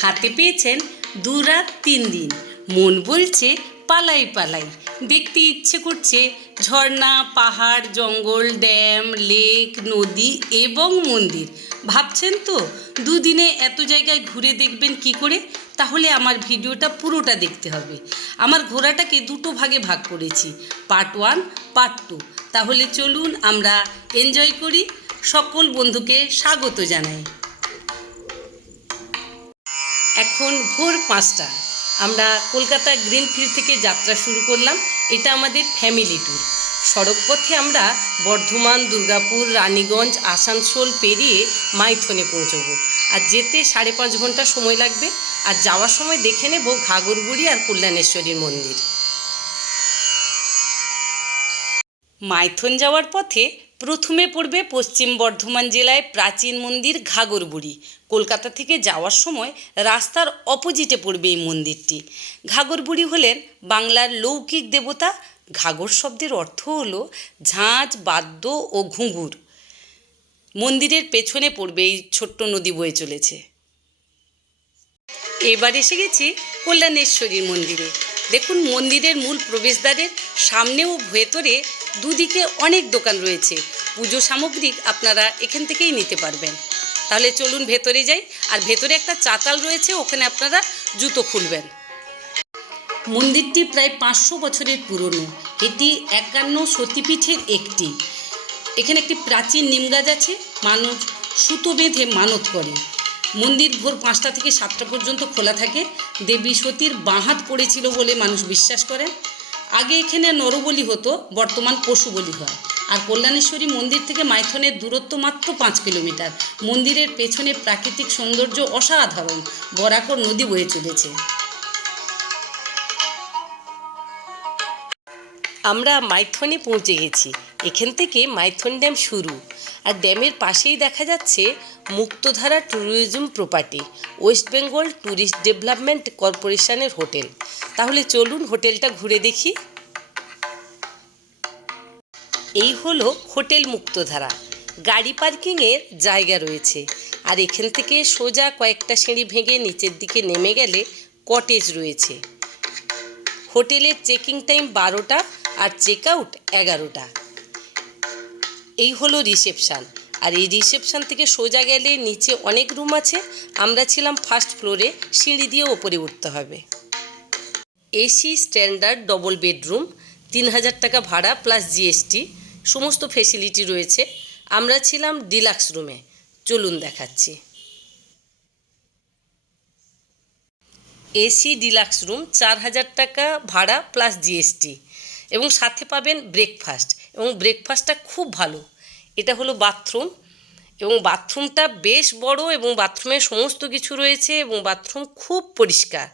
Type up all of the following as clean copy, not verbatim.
হাতে পেয়েছেন 2 রাত 3 দিন। মন বলছে পালাই পালাই। দেখতে ইচ্ছে করছে ঝর্ণা, পাহাড়, জঙ্গল, ড্যাম, লেক, নদী এবং মন্দির। ভাবছেন তো দুদিনে এত জায়গায় ঘুরে দেখবেন কি করে? তাহলে আমার ভিডিওটা পুরোটা দেখতে হবে। আমার ঘোরাটাকে দুটো ভাগে ভাগ করেছি, পার্ট 1, পার্ট 2। তাহলে চলুন আমরা এনজয় করি। সকল বন্ধুকে স্বাগত জানাই। এখন ভোর 5টা। আমরা কলকাতা গ্রিনফিল্ড থেকে যাত্রা শুরু করলাম। এটা আমাদের ফ্যামিলি ট্যুর। সড়কপথে আমরা বর্ধমান, দুর্গাপুর, রানীগঞ্জ, আসানসোল পেরিয়ে মাইথনে পৌঁছবো। আর যেতে 5.5 ঘন্টা সময় লাগবে। আর যাওয়ার সময় দেখে নেব ঘাগরবুড়ি আর কল্যাণেশ্বরীর মন্দির। মাইথন যাওয়ার পথে প্রথমে পড়বে পশ্চিম বর্ধমান জেলায় প্রাচীন মন্দির ঘাগরবুড়ি। কলকাতা থেকে যাওয়ার সময় রাস্তার অপোজিটে পড়বে এই মন্দিরটি। ঘাগরবুড়ি হলেন বাংলার লৌকিক দেবতা। ঘাগর শব্দের অর্থ হলো ঝাঁঝ, বাদ্য ও ঘুঙুর। মন্দিরের পেছনে পড়বে এই ছোট্ট নদী বয়ে চলেছে। এবার এসে গেছি কল্যাণেশ্বরীর মন্দিরে। দেখুন, মন্দিরের মূল প্রবেশদ্বারের সামনে ও ভেতরে দুদিকে অনেক দোকান রয়েছে। পুজো সামগ্রিক আপনারা এখান থেকেই নিতে পারবেন। তাহলে চলুন ভেতরে যাই। আর ভেতরে একটা চাতাল রয়েছে, ওখানে আপনারা জুতো খুলবেন। মন্দিরটি প্রায় 500 বছরের পুরনো। এটি 51 সতীপীঠের একটি। এখানে একটি প্রাচীন নিমগাছ আছে। মানুষ সুতো বেঁধে মানত করে। মন্দির ভোর 5টা থেকে 7টা পর্যন্ত খোলা থাকে। দেবী সতীর বাঁ হাত পড়েছিল বলে মানুষ বিশ্বাস করেন। আগে এখানে নরবলি হতো, বর্তমান পশু বলি হয়। আর কল্যাণেশ্বরী মন্দির থেকে মাইথনের দূরত্ব মাত্র 5 কিলোমিটার। মন্দিরের পেছনে প্রাকৃতিক সৌন্দর্য অসাধারণ। বরাকর নদী বয়ে চলেছে। আমরা মাইথনে পৌঁছে গেছি। এখান থেকে মাইথন ড্যাম শুরু। আর ড্যামের পাশেই দেখা যাচ্ছে Muktadhara tourism property, West Bengal tourist development কর্পোরেশনের হোটেল। তাহলে চলুন হোটেলটা ঘুরে দেখি। এই হলো হোটেল মুক্তধারা। গাড়ি পার্কিংয়ের জায়গা রয়েছে। আর এখান থেকে সোজা কয়েকটা সিঁড়ি ভেঙে নিচের দিকে নেমে গেলে কটেজ রয়েছে। হোটেলের চেকিং টাইম 12টা আর চেক আউট 11টা। এই হলো রিসেপশান। আর এই রিসেপশান থেকে সোজা গেলে নিচে অনেক রুম আছে। আমরা ছিলাম ফার্স্ট ফ্লোরে, সিঁড়ি দিয়ে ওপরে উঠতে হবে। এসি স্ট্যান্ডার্ড ডবল বেডরুম, 3000 টাকা ভাড়া প্লাস জিএসটি। সমস্ত ফেসিলিটি রয়েছে। আমরা ছিলাম ডিলাক্স রুমে। চলুন দেখাচ্ছি। এসি ডিলাক্স রুম, 4000 টাকা ভাড়া প্লাস জিএসটি এবং সাথে পাবেন ব্রেকফাস্ট। এবং ব্রেকফাস্টটা খুব ভালো। এটা হলো বাথরুম এবং বাথরুমটা বেশ বড় এবং বাথরুমে সমস্ত কিছু রয়েছে এবং বাথরুম খুব পরিষ্কার।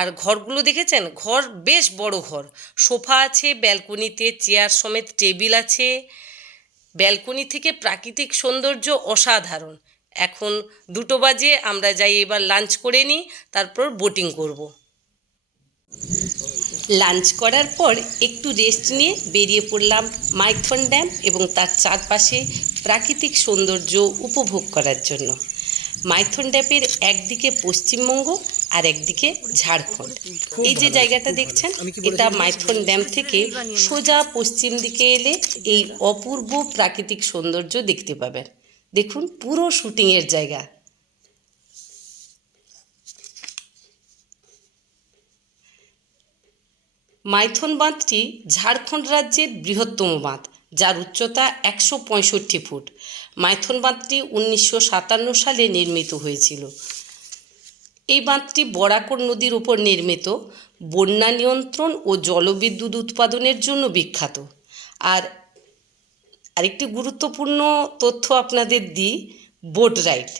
আর ঘরগুলো দেখেছেন? ঘর বেশ বড় ঘর। সোফা আছে, ব্যালকনিতে চেয়ার সমেত টেবিল আছে। ব্যালকনি থেকে প্রাকৃতিক সৌন্দর্য অসাধারণ। এখন 2টো বাজে। আমরা যাই এবার লাঞ্চ করে নিই, তারপর বোটিং করব। লাঞ্চ করার পর একটু রেস্ট নিয়ে বেরিয়ে পড়লাম মাইথন ড্যাম এবং তার চারপাশে প্রাকৃতিক সৌন্দর্য উপভোগ করার জন্য। মাইথন ড্যামের একদিকে পশ্চিমবঙ্গ আর একদিকে ঝাড়খণ্ড। এই যে জায়গাটা দেখছেন, এটা মাইথন ড্যাম থেকে সোজা পশ্চিম দিকে এলে এই অপূর্ব প্রাকৃতিক সৌন্দর্য দেখতে পাবেন। দেখুন, পুরো শুটিংয়ের জায়গা। মাইথন বাঁধটি ঝাড়খণ্ড রাজ্যের বৃহত্তম বাঁধ, যার উচ্চতা 165 ফুট। মাইথন বাঁধটি 1957 সালে নির্মিত হয়েছিল। এই বাঁধটি বরাকর নদীর উপর নির্মিত। বন্যা নিয়ন্ত্রণ ও জলবিদ্যুৎ উৎপাদনের জন্য বিখ্যাত। আর আরেকটি গুরুত্বপূর্ণ তথ্য আপনাদের দিই, বোট রাইড।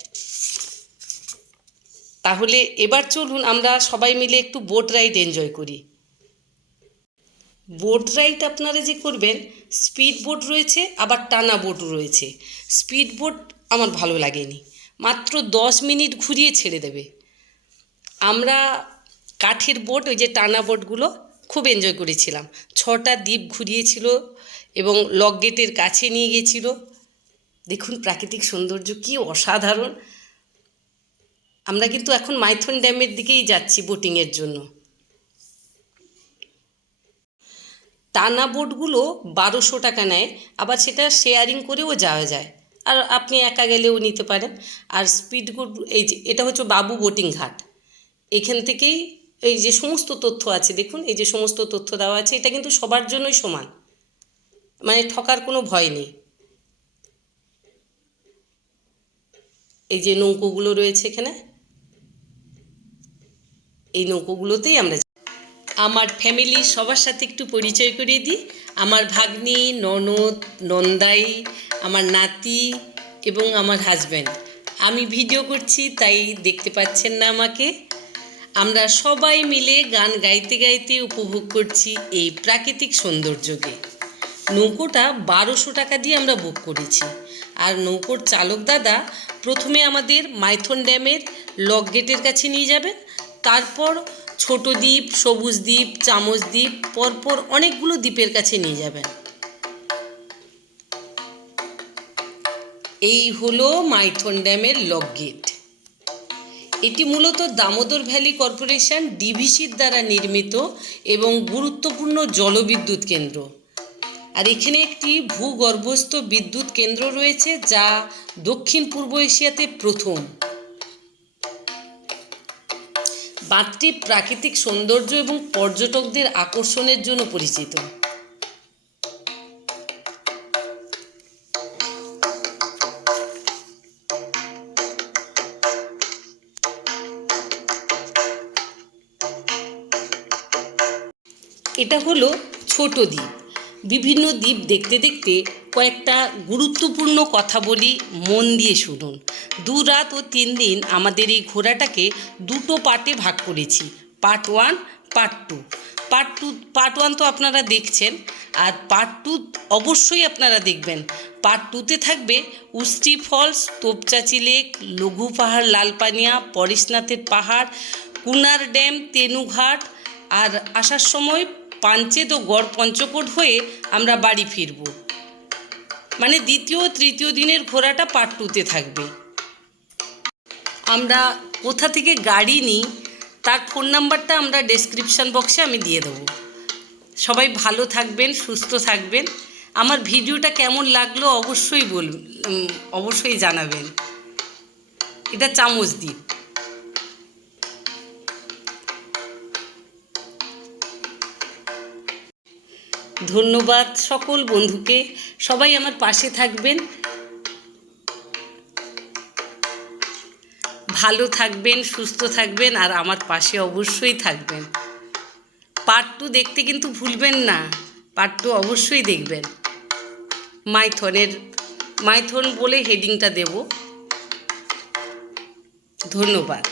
তাহলে এবার চলুন আমরা সবাই মিলে একটু বোট রাইড এনজয় করি। বোট রাইড আপনারা যে করবেন, স্পিড বোট রয়েছে আবার টানা বোটও রয়েছে। স্পিড বোট আমার ভালো লাগেনি, মাত্র 10 মিনিট ঘুরিয়ে ছেড়ে দেবে। আমরা কাঠের বোট, ওই যে টানা বোটগুলো, খুব এনজয় করেছিলাম। 6টা দ্বীপ ঘুরিয়েছিল এবং লক গেটের কাছে নিয়ে গেছিল। দেখুন প্রাকৃতিক সৌন্দর্য কি অসাধারণ। আমরা কিন্তু এখন মাইথন ড্যামের দিকেই যাচ্ছি বোটিংয়ের জন্য। টানা বোটগুলো 1200 টাকা নেয়, আবার সেটা শেয়ারিং করেও যাওয়া যায়, আর আপনি একা গেলেও নিতে পারেন। আর স্পিড বোট, এই যে এটা হচ্ছে বাবু বোটিং ঘাট, এখান থেকেই এই যে সমস্ত তথ্য আছে, দেখুন এই যে সমস্ত তথ্য দেওয়া আছে, এটা কিন্তু সবার জন্যই সমান, মানে ঠকার কোনো ভয় নেই। এই যে নৌকোগুলো রয়েছে এখানে, এই নৌকোগুলোতেই আমরা আমার ফ্যামিলি সবার সাথে একটু পরিচয় করিয়ে দিই। আমার ভাগ্নি, ননদ, নন্দাই, আমার নাতি এবং আমার হাজব্যান্ড। আমি ভিডিও করছি তাই দেখতে পাচ্ছেন না আমাকে। আমরা সবাই মিলে গান গাইতে গাইতে উপভোগ করছি এই প্রাকৃতিক সৌন্দর্যকে। নৌকোটা 1200 টাকা দিয়ে আমরা বুক করেছি। আর নৌকোর চালক দাদা প্রথমে আমাদের মাইথন ড্যামের লক গেটের কাছে নিয়ে যাবেন, তারপর ছোট দ্বীপ, সবুজ দ্বীপ, চামচ দ্বীপ, পরপর অনেকগুলো দ্বীপের কাছে নিয়ে যাবেন। এই হলো মাইথন ড্যামের লক গেট। এটি মূলত দামোদর ভ্যালি কর্পোরেশন ডিভিসির দ্বারা নির্মিত এবং গুরুত্বপূর্ণ জলবিদ্যুৎ কেন্দ্র। আর এখানে একটি ভূগর্ভস্থ বিদ্যুৎ কেন্দ্র রয়েছে, যা দক্ষিণ পূর্ব এশিয়াতে প্রথম। বাঁধটি প্রাকৃতিক সৌন্দর্য এবং পর্যটকদের আকর্ষণের জন্য পরিচিত। এটা হলো ছোট দ্বীপ। বিভিন্ন দ্বীপ দেখতে দেখতে কয়েকটা গুরুত্বপূর্ণ কথা বলি, মন দিয়ে শুনুন। 2 রাত ও 3 দিন আমাদের এই ঘোরাটাকে দুটো পার্টে ভাগ করেছি, পার্ট 1, পার্ট 2। পার্ট 1 তো আপনারা দেখছেন, আর পার্ট 2 অবশ্যই আপনারা দেখবেন। পার্ট 2তে থাকবে উস্টি ফলস, তোপচাঁচি লেক, লঘু পাহাড় লালপানিয়া, পরেশনাথের পাহাড়, কুনার ড্যাম, তেনুঘাট, আর আসার সময় পাঞ্চেত ও গড় পঞ্চকোট হয়ে আমরা বাড়ি ফিরব। মানে দ্বিতীয় তৃতীয় দিনের ঘোরাটা পার্ট 2তে থাকবে। আমরা কোথা থেকে গাড়ি নিই তার ফোন নাম্বারটা আমরা ডেসক্রিপশান বক্সে আমি দিয়ে দেবো। সবাই ভালো থাকবেন, সুস্থ থাকবেন। আমার ভিডিওটা কেমন লাগলো অবশ্যই জানাবেন। এটা চামচ দ্বীপ। ধন্যবাদ সকল বন্ধুকে, সবাই আমার পাশে থাকবেন, ভালো থাকবেন, সুস্থ থাকবেন, আর আমার পাশে অবশ্যই থাকবেন। পার্ট 2 দেখতে কিন্তু ভুলবেন না, পার্ট 2 অবশ্যই দেখবেন। মাইথন বলে হেডিংটা দেব। ধন্যবাদ।